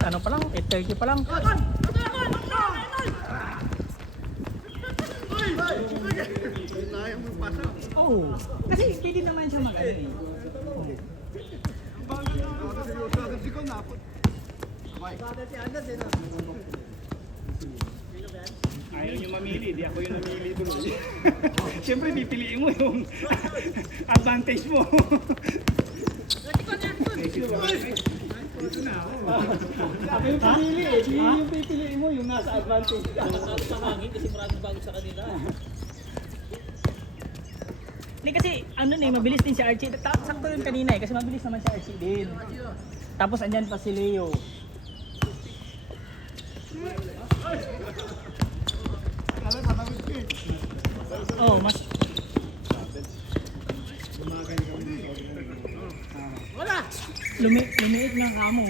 Ano pa lang? 8:30 pa lang. Oh, kasi pwede naman siya mag-ano eh. Ayaw nyo mamili, di ako yung namili tuloy. Siyempre, pipiliin mo yung advantage mo. Ako yung pumili eh, di yung pipiliin mo yung nasa advantage. Nakasalo sa hangin kasi maraming bago sa kanila. Hindi kasi ano na eh, mabilis din si Archie. Sakto yun kanina eh, kasi mabilis naman si Archie din. Tapos andyan pa si Leo. Oh, mas lumiit nga kamo.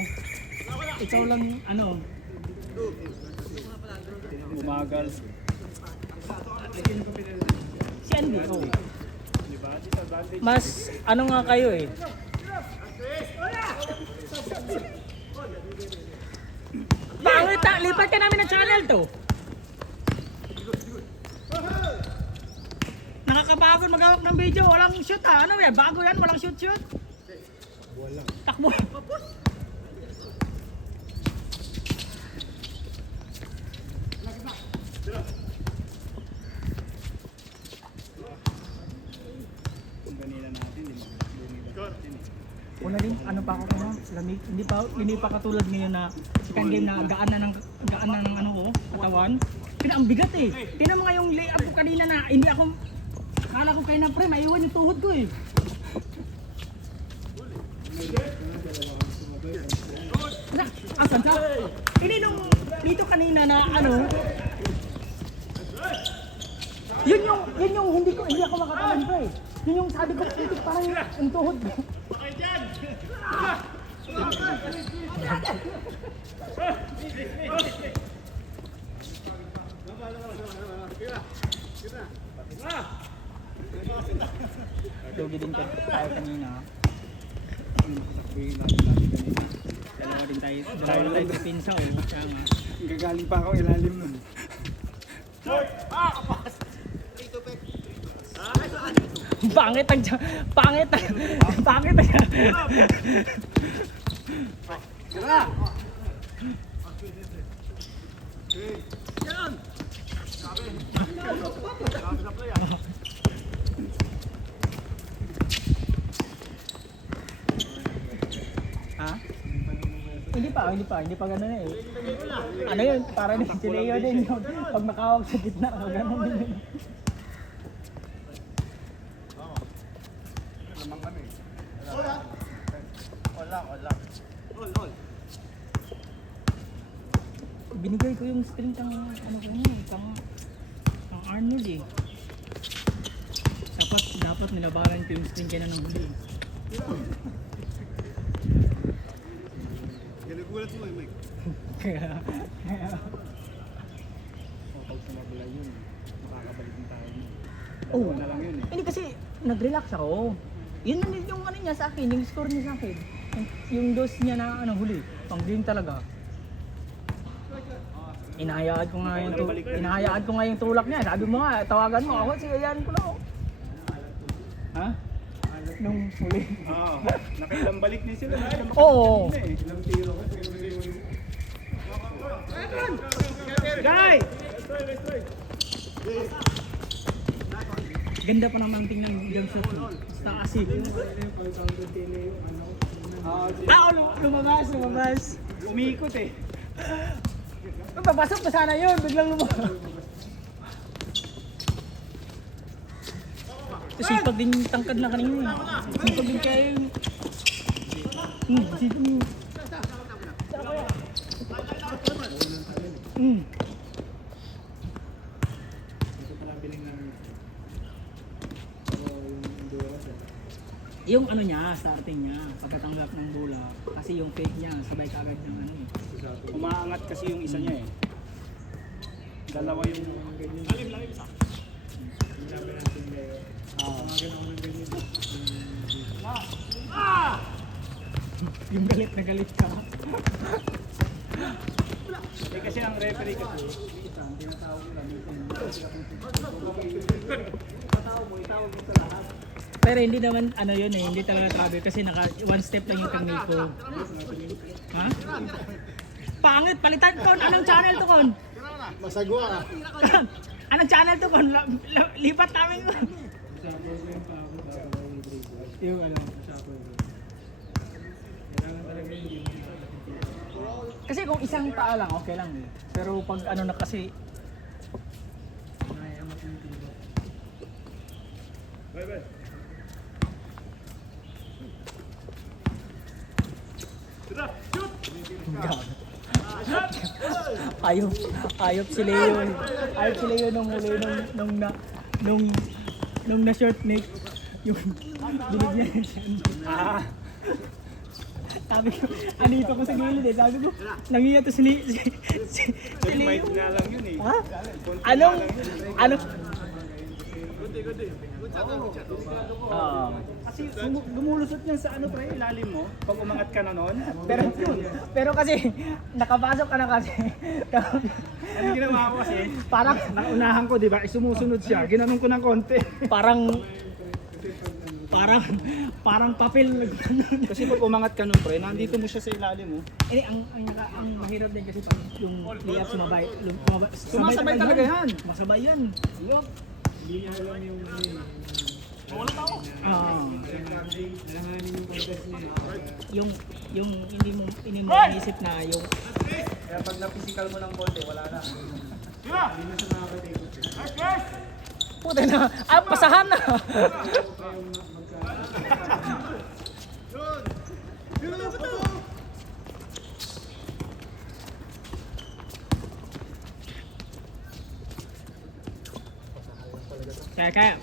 Ikaw lang ano. Bumagal. Si Andy. Oh. Mas ano nga kayo eh. Bakit lipat ka namin ng channel to? Nakakapagod maghawak ng video, walang shoot ah. Ano yan? Bago yan, walang shoot. Walang. Takbo. Una din, ano pa ako kaya? Lamig. Hindi pa katulad ngayon na second game na gaan na ng ano ko, katawan. Pero ang bigat eh. Tingnan mo nga yung layup ko kanina na hindi ako akala ko kayo na pre, maiwan yung tuhod ko eh. Asan ka? Hindi nung dito kanina na ano. Yun yung hindi ako makatalan pre. Yun yung sabi ko, parang yung tuhod ko. Lugi din tayo kanina. Dalawa din tayo sa pinsa oh. Kaya nga. Gagaling pa ako ilalim nun. Pangit ang ha? Hindi pa ganun eh. Ano yun? Parang si Leo din yun. Pag makawag sa gitna, ganun din yun. Binigay ko yung string kang ano ko niya, kang Arnold eh. Dapat nilabaran ko yung string kaya ng huli. Nagulat mo eh, Mike. Kaya Pag sumabla yun, makakabalik din tayo yun. oh, Na lang yun eh. hindi kasi nag-relax ako. Yun na din yung ano niya sa akin, yung score niya sa akin. Yung dose niya na ano huli, pang game talaga. Inahayaan ko nga yung tulak niya. Sabi mo nga, tawagan mo ako, sigayan ko lang. Ha? Nung huli. Oo, nakailang balik din sila. Oo. Ilang tiro. Guy! Ganda pa naman tingnan yung jump shot mo. Basta kasi. Lumabas. Umiikot eh. Papasok pa sana yun, biglang lumabas. Sipag din yung tangkad na kanina eh. Sipag din kayo yung... Sipag yung... Yung ano niya, starting niya, pagkatanggap ng bola, kasi yung fake niya, sabay kagad ng ano eh. Umaangat kasi yung isa niya eh. Dalawa yung... Lalim isa. Ah. Yung galit na galit ka. Eh kasi ang referee kasi, Pero hindi naman ano yun eh, hindi talaga travel kasi naka one step lang yung technique ko. Ha? Pangit, palitan kon. Anong channel to kon? Masagwa ka. Anong channel to kon? Lipat namin ko. Yung ano. Kasi kung isang paa lang, okay lang eh. Pero pag ano na kasi, ayop, ayop si Leo. Ayop si Leo nung huli nung na short neck yung binigyan niya. Sabi ko, andito ko sa gilid eh. Sabi ko, nangiya to si Leo. might nga lang yun eh. Ha? Anong Kasi lumulusot yan sa ano pre, ilalim mo, pag umangat ka na nun. pero kasi nakapasok ka na kasi. Ano ginawa ko kasi? Parang Naunahan ko, di ba? Sumusunod siya. Ginanon ko ng konti. parang papel. Kasi pag umangat ka nun pre, nandito mo siya sa ilalim mo. Eh ang mahirap din kasi pag yung layup sumabay, Sumasabay talaga yan. Masabay yan. Yup. Yung hindi mo inisip na yung Kaya pag na-physical mo ng konti, wala na. puta na, pasahan na. Kaya,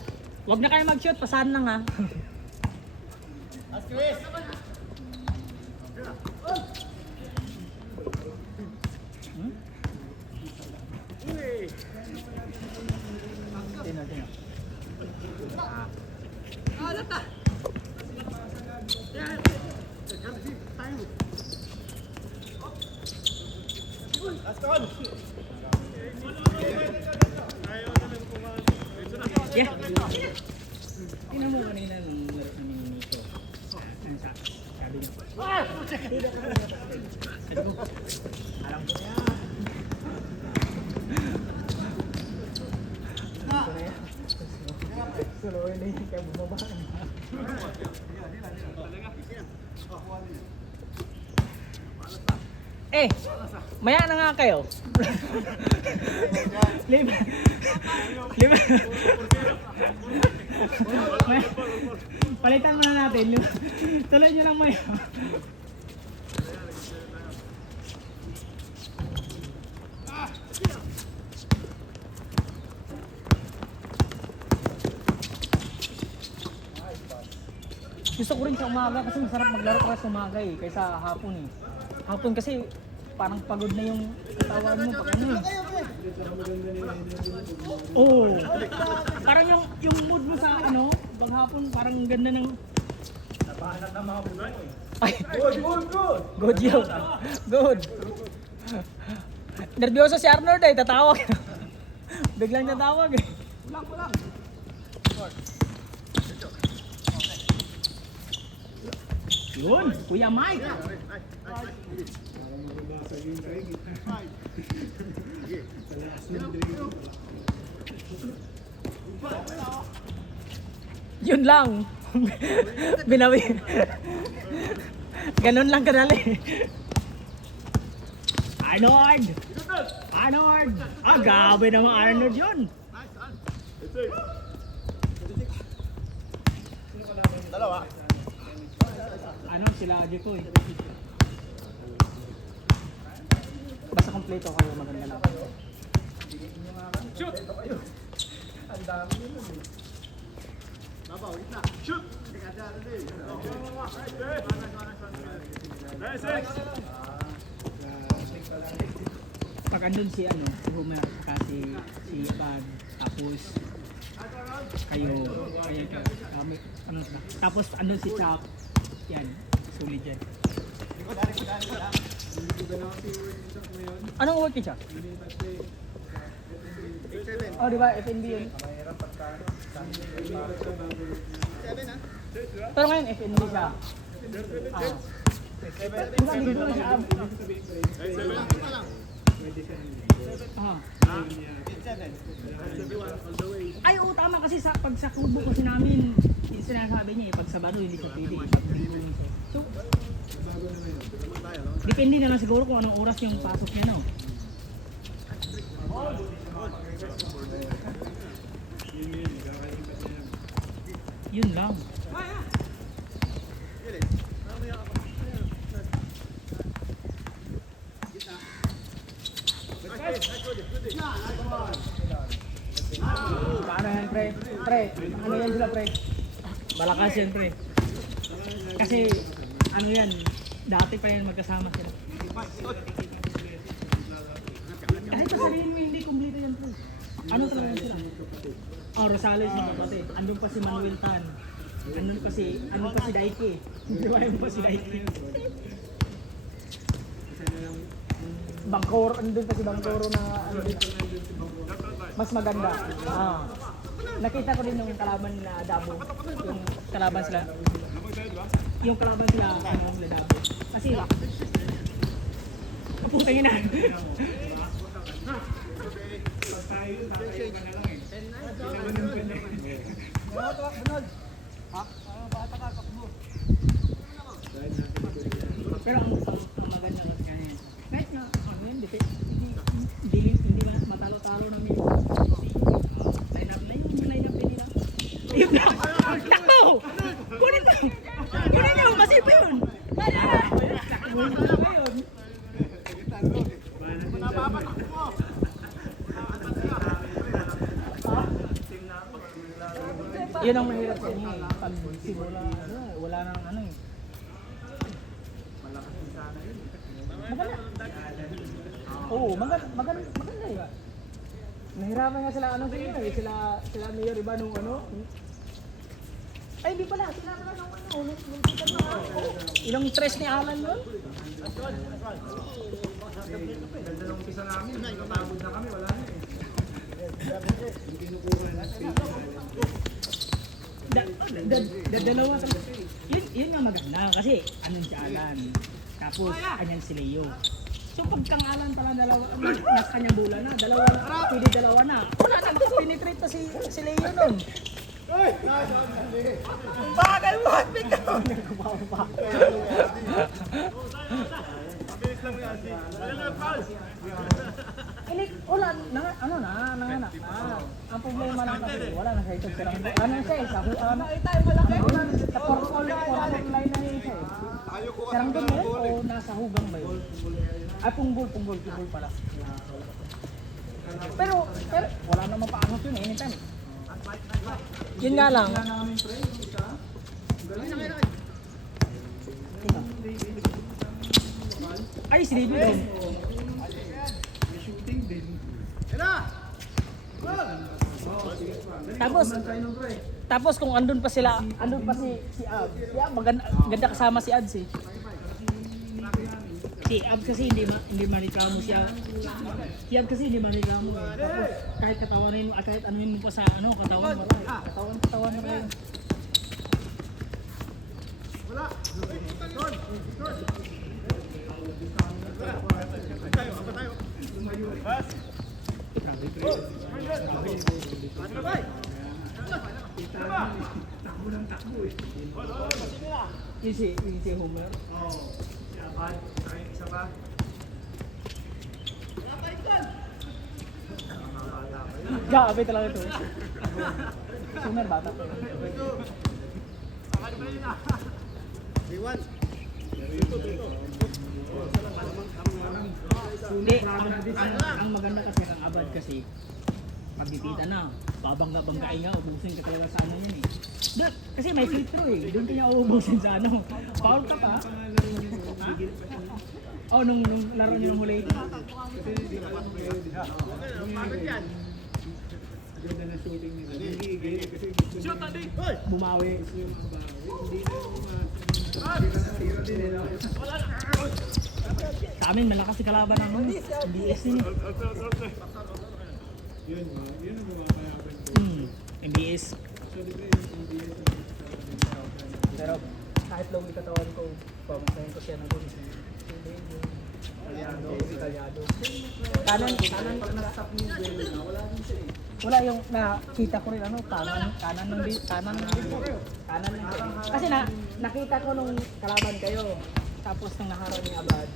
wag na kayo mag-shoot, pasahan lang ha. Yeah. Tingnan mo kanina nung laro namin nito. Ano sabi niya? Alam ko yan. Suluhin na yung kaya bumaba. Maya na nga kayo. Lima. Palitan muna natin. Tuloy nyo lang maya. Gusto ko rin sa umaga kasi masarap maglaro para sa umaga eh, kaysa hapon eh. Hapon kasi parang pagod na yung katawan mo pag ano eh. Oo. Parang yung mood mo sa ano, pag hapon parang ganda ng Napahanap ng mga bulan eh. ay, Good! good yun. Good. Nervyoso si Arnold eh, tatawag. Biglang tatawag eh. Kulang. Yun, Kuya Mike. Yun lang. Binawi. Ganun lang kadali. Arnold! Arnold! Gabi naman Arnold yun. Dalawa. Ano sila Jekoy? Basta kompleto kayo, maganda lang. Shoot! Ang dami yun eh. Babaw, gitna. Shoot! Pag andun si ano, si Homer, kasi si Bad, tapos kayo kami, ano na. Tapos andun si Chap, yan, sulit yan. Anong work siya? Oh, di ba? FNB yun. Pero ngayon, FNB siya. Di ba, linggo na siya. Ay, oo, tama kasi pag sa kubo kasi namin, yung sinasabi niya pag Sabado hindi siya pwede. So, depende na lang siguro kung anong oras yung pasok niya, no? Yun lang. Paano yan, pre? Pre, ano yan sila, pre? Malakas yan, pre. Kasi, ano yan, dati pa yan magkasama sila. Kahit pa sabihin mo hindi kumplito yan, pre. Ano talaga yan sila? Oh, Rosales yung kapatid. Andun pa si Manuel Tan. Andun pa si Daiki. Di ba yun pa si Daiki? Bangkoro, andun pa si Bangkoro na ano dito. Mas maganda. Nakita ko din yung kalaban na Dabo. Yung kalaban sila. Yung kalaban sila nila Dabo. Kasi kaputang ina. Pero ang maganda lang kanya. Kahit nga, ano yun, hindi matalo-talo namin yung line-up na yun, yung line-up nila. Ayun na! Takbo! Kunin mo! Kunin nyo! Masipa yun! Takbo na yun! Yun ang mahirap sa inyo eh. Pag simula, wala nang ano eh. Maganda. Oo, maganda eh. Nahirapan nga sila sila Mayor iba nung ano. Ay, di pala, sila na nung ano, nung kita na ilang tres ni Alan nun? Dalawang pisa namin, napagod na kami, wala na eh. Dalawa talaga. Yun nga maganda kasi anong si Alan. Tapos anyan si Leo. So pag kang Alan pala dalawa, nas kanyang bola na, pwede dalawa na. Wala na makapenetrate na si Leo nun. Bagal mo! Wala, ang problema lang kasi, wala na siya ito. Ano siya eh, sa portfolio line na yun siya eh. Sarang doon yun o nasa hugang ba yun? Ay, punggol pala. Pero wala namang paangot yun eh, anytime. Yun nga lang. Ay, si David din. Tapos kung andun pa si Ab. Yeah, maganda kasama si Ads eh. Si Ab kasi hindi mareklamo siya. Si Ab kasi hindi mareklamo eh. Tapos kahit katawanin mo, kahit anuin mo pa sa ano, katawan na kayo. Yung si Homer. Isa pa. Grabe talaga ito. Homer bata. Hindi, ang maganda kasi ng Abad kasi pagpipita na, babangga-banggain nga, ubusin ka talaga sa ano yun eh. Doon, kasi may filtro eh, doon kanya uubusin sa ano. Foul ka pa? Ha? Oh, nung laro niyo ng huli ito. Bumawi. Sa amin, malakas si kalaban ng MBS din. MBS. Pero kahit long ikatawan ko, pamasahin ko siya na doon. Italyado. Kanan pag na-stop niyo, wala din siya eh. Wala yung nakita ko rin kanan ng kasi nakita ko nung kalaban kayo. Tapos nung naharap ni Abad.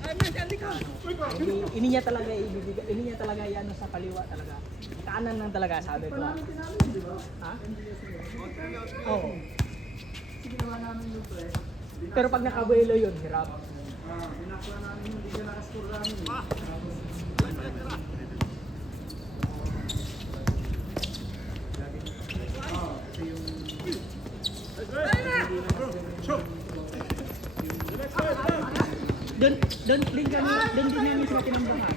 Ini niya talaga ibibigay, ini niya talaga yan sa kaliwa talaga. Kanan lang talaga sabi ko. Ha? Oo. Ginawa namin yung pre. Pero pag nakabuelo yun, hirap. Pinakla namin yun, hindi siya nakascore namin. Doon din namin sila tinambangan.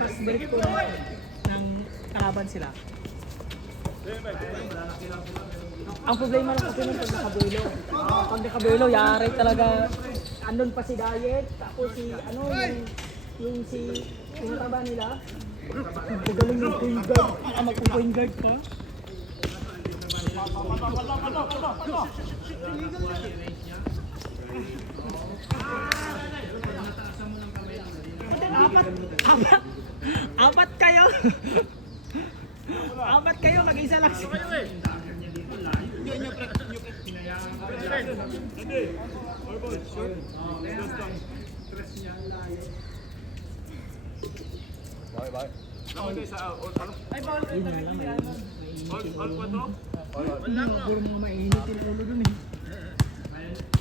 Pass break po ng kalaban sila. Ang problema lang kasi nung pag nakabuelo. Pag nakabuelo, yari talaga. Andun pa si Diet, tapos si yung taba nila. Magaling yung point guard. Magpo-point guard pa. Apat kayo. Apat kayo, mag-isa lang siya. Yun na lang, mainit yung ulo dun eh.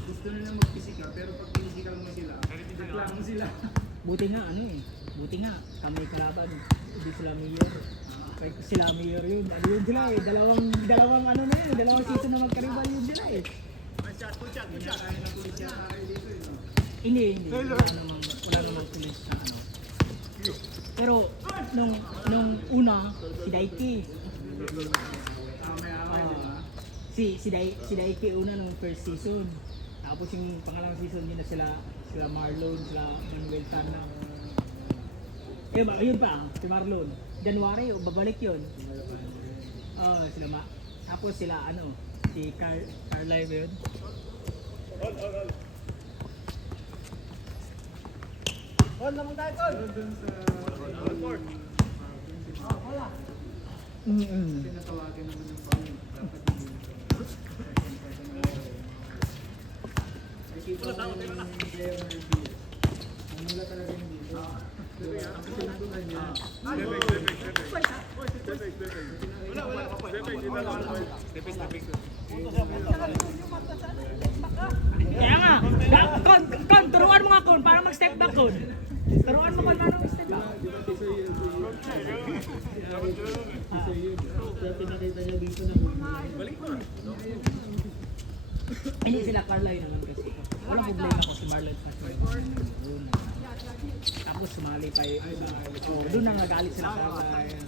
Gusto nila mag-physical, pero pag physical mo sila, lang sila. Buti nga kami kalaban, hindi sila mayor. Sila mayor yun. Ano yun sila eh, dalawang ano na yun, dalawang season na magkaribal yun sila eh. Hindi. Wala namang pulis na ano. Pero nung una, si Daiki. Si Daiki una nung first season. Tapos yung pangalang season yun na sila Marlon, sila Manuel Tana. Yun pa, si Marlon. January, babalik yun. Sila tapos sila si Carlisle ba yun? Hold naman tayo, Tol. Wala. Pinatawagan naman ng pangin. Nakikita ko yung player na review. Manila talaga yung dito. Ang pinundunan niya. Kaya nga, Kon, turuan mo nga Kon, para mag-step back Kon. Turuan mo Kon, paano mag-step back. Hindi sila Carlisle naman kasi. Walang problema ko si Marlon kasi. Tapos sumali pa yung doon na nagalit sila Carlisle.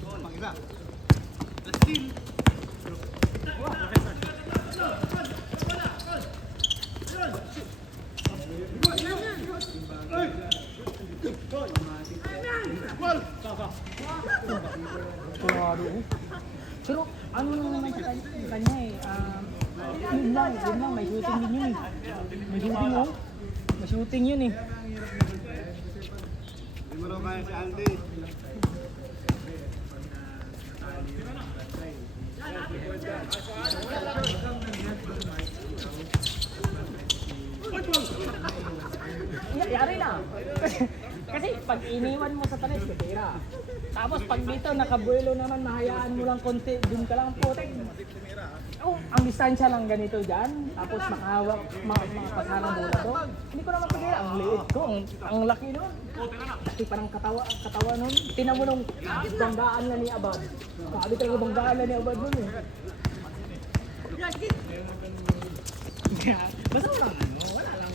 Pero ano naman sa kanya eh, yun lang, may shooting din yun eh. May shooting yun eh. Hindi mo raw kaya si Aldi. Yari na. Kasi pag iniwan mo sa tanis, kapira. Tapos pag dito nakabuelo naman, mahayaan mo lang konti, dun ka lang putek. Oh, ang distansya lang ganito dyan, tapos makahawak, makapasanang bola to. Hindi ko naman kapira, ang liit ko, ang laki nun. Laki pa ng katawa nun. Tinan mo nung banggaan na ni Abad. Sabi talaga banggaan na ni Abad nun eh. Basta walang wala lang.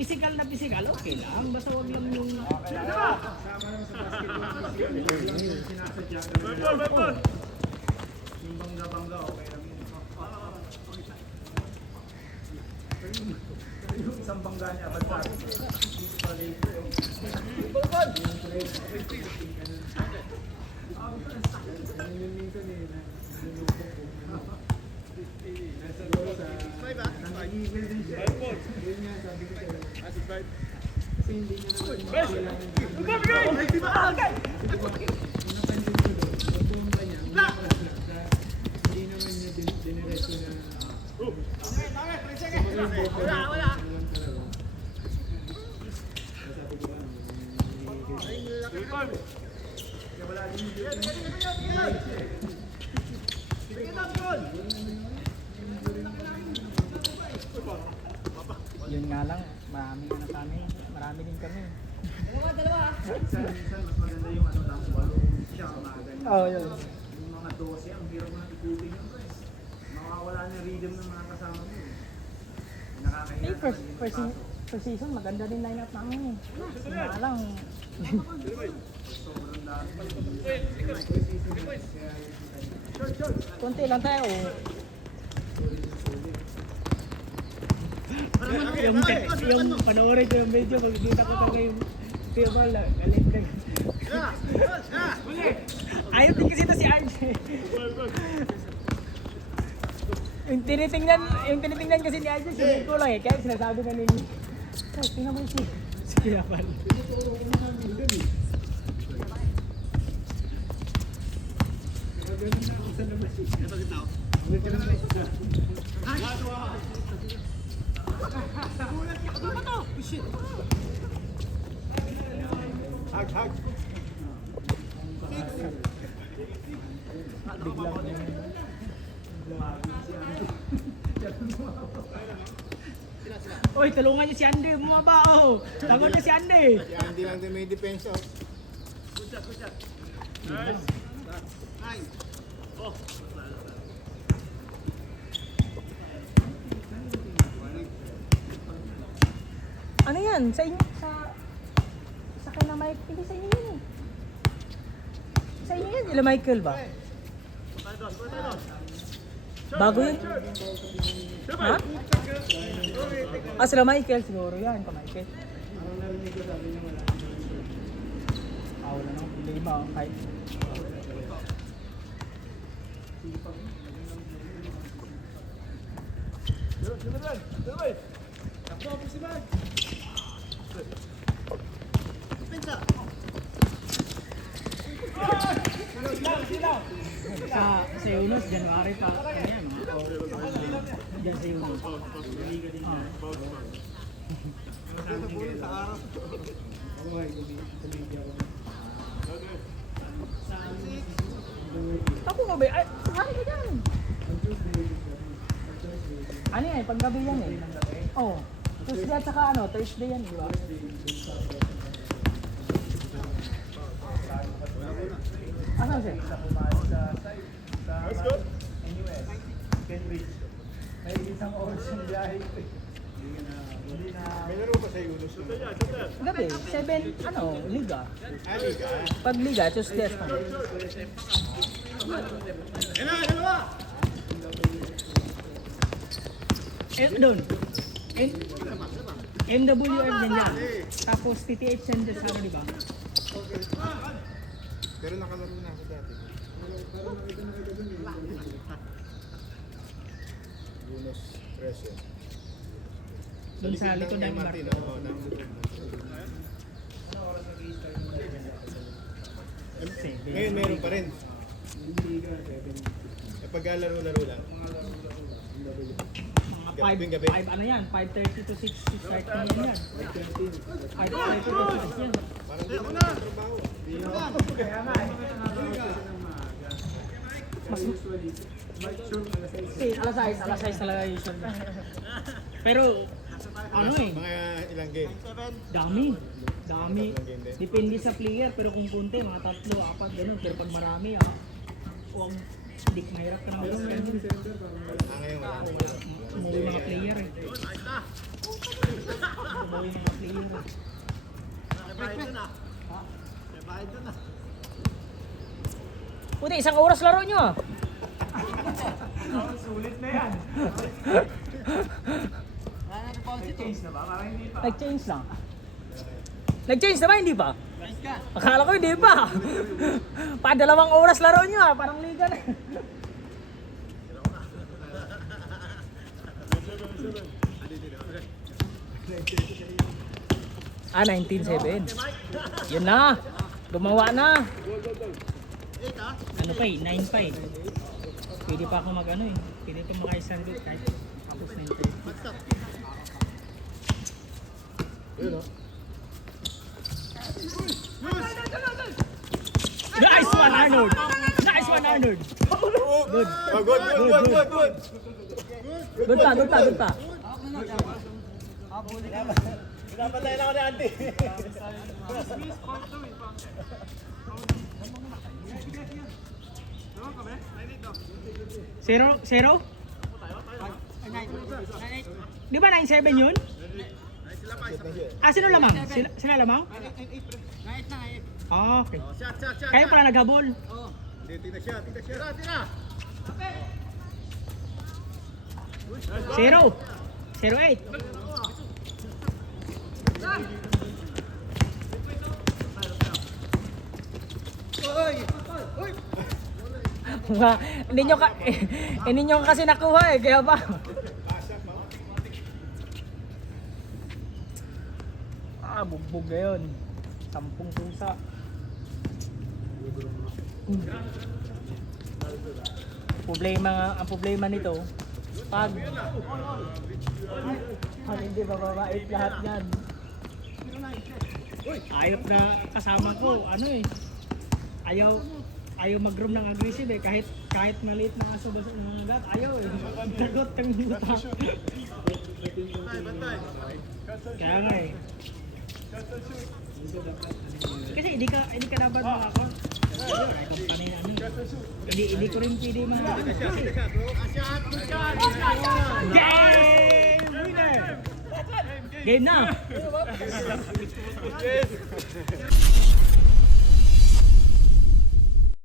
Physical na physical, okay lang. Basta wag lang yung... Sama naman sa basketball. Sinasadya ka. Yung bangga-bangga, okay lang yun. Yung isang bangga niya, abad Yun nga lang, marami na kami. Marami din kami. Minsan mas maganda yung ano lang, walong siya umaga. Oo, yun. Yung mga 12, ang hirap na ikutin yung guys. Mawawala na yung rhythm ng mga kasama mo. Nakakahiya. Eh, first season, maganda din lineup namin eh. Yun nga lang. Sobrang dami. Konti lang tayo. Yung panoorin ko yung video, pagkita ko talaga yung people na galit na. Ayaw din kasi ito si RJ. Yung tinitingnan kasi ni RJ, sinil ko lang eh. Kaya sinasabi na nini. Oh, tingnan mo yung si Yapal. Hag. Oy, tulungan niyo si Andy, bumaba oh. Tagon niyo si Andy. Hindi lang din may depensa. Ano yan? Sa inyo? Sa kay na Mike? Hindi sa inyo yun eh. Sa inyo yan? Ila Michael ba? Bago yun? Ha? Ah, sila Michael siguro yan. Ka Michael. Ah, wala nang pili ba? Kahit. Sa Yunus, January pa. Ano yan? Diyan sa Yunus. Ako nga ba? Ay, saan ka dyan? Ano yan? Panggabi yan eh. Oo. Tuesday at saka ano, Thursday yan, di ba? Asan siya? Let's go. Kenrich. May isang oras yung biyahe ito eh. May laro pa sa Yunus. Gabi, 7, ano, Liga. Liga. Pag Liga, Tuesday at saka. Doon. MWF yan dyan. Tapos TTH yan dyan sa ano, di ba? Pero nakalaro na ako dati. Yunus, Presyo. Doon sa likod ng Martin. Marco. Oo, ngayon meron pa rin. Paglalaro-laro lang. Mga 5 ano yan, 5:30 to 6 start na yan. 5:30 to 6 yan. Parang di na trabaho. Kaya nga eh. Mas alas 6 talaga usually. Pero ano eh, Mga ilang game? dami. Depende sa player, pero kung konti, mga 3, 4, ganun. Pero pag marami, huwag, di mahirap ka na ganun. Ngayon wala. Umuwi mga player eh. Umuwi mga player eh. Puti, isang oras laro nyo ah. Sulit na yan. Nag-change na ba? Parang hindi pa. Nag-change na. Nag-change na ba? Hindi pa? Akala ko hindi pa. Pa 2 oras laro nyo ah. Parang liga na. Ah, 19-7. Yun na. Gumawa na. Ano pa eh? 9 pa eh. Pwede pa ako mag-ano eh. Pwede pa makaisandot kahit tapos na yung trade. Nice one, Arnold! Nice one, Arnold! Good. Oh, good. Good pa, good pa, good pa. Pinapatay na ako ni Auntie. Zero? Di ba 9-7 yun? Ah, sino lamang? Sila lamang? Ah, okay. Kayo pala naghabol. Tingnan siya. Zero. 0-8. Hindi nyo hindi nyo kasi nakuha eh, kaya ba? Ah, bugbog ngayon. 10 pusa. Ang problema nito, pag hindi bababait lahat yan. Ayop na kasama ko, ano eh. Ayaw mag-roam ng aggressive eh, kahit maliit na aso basta ng agat, ayaw eh. Tagot kang buta. Kaya nga eh. Kasi hindi ka dapat makakon. Company na ano. Hindi ko rin pwede Game winner! Game na!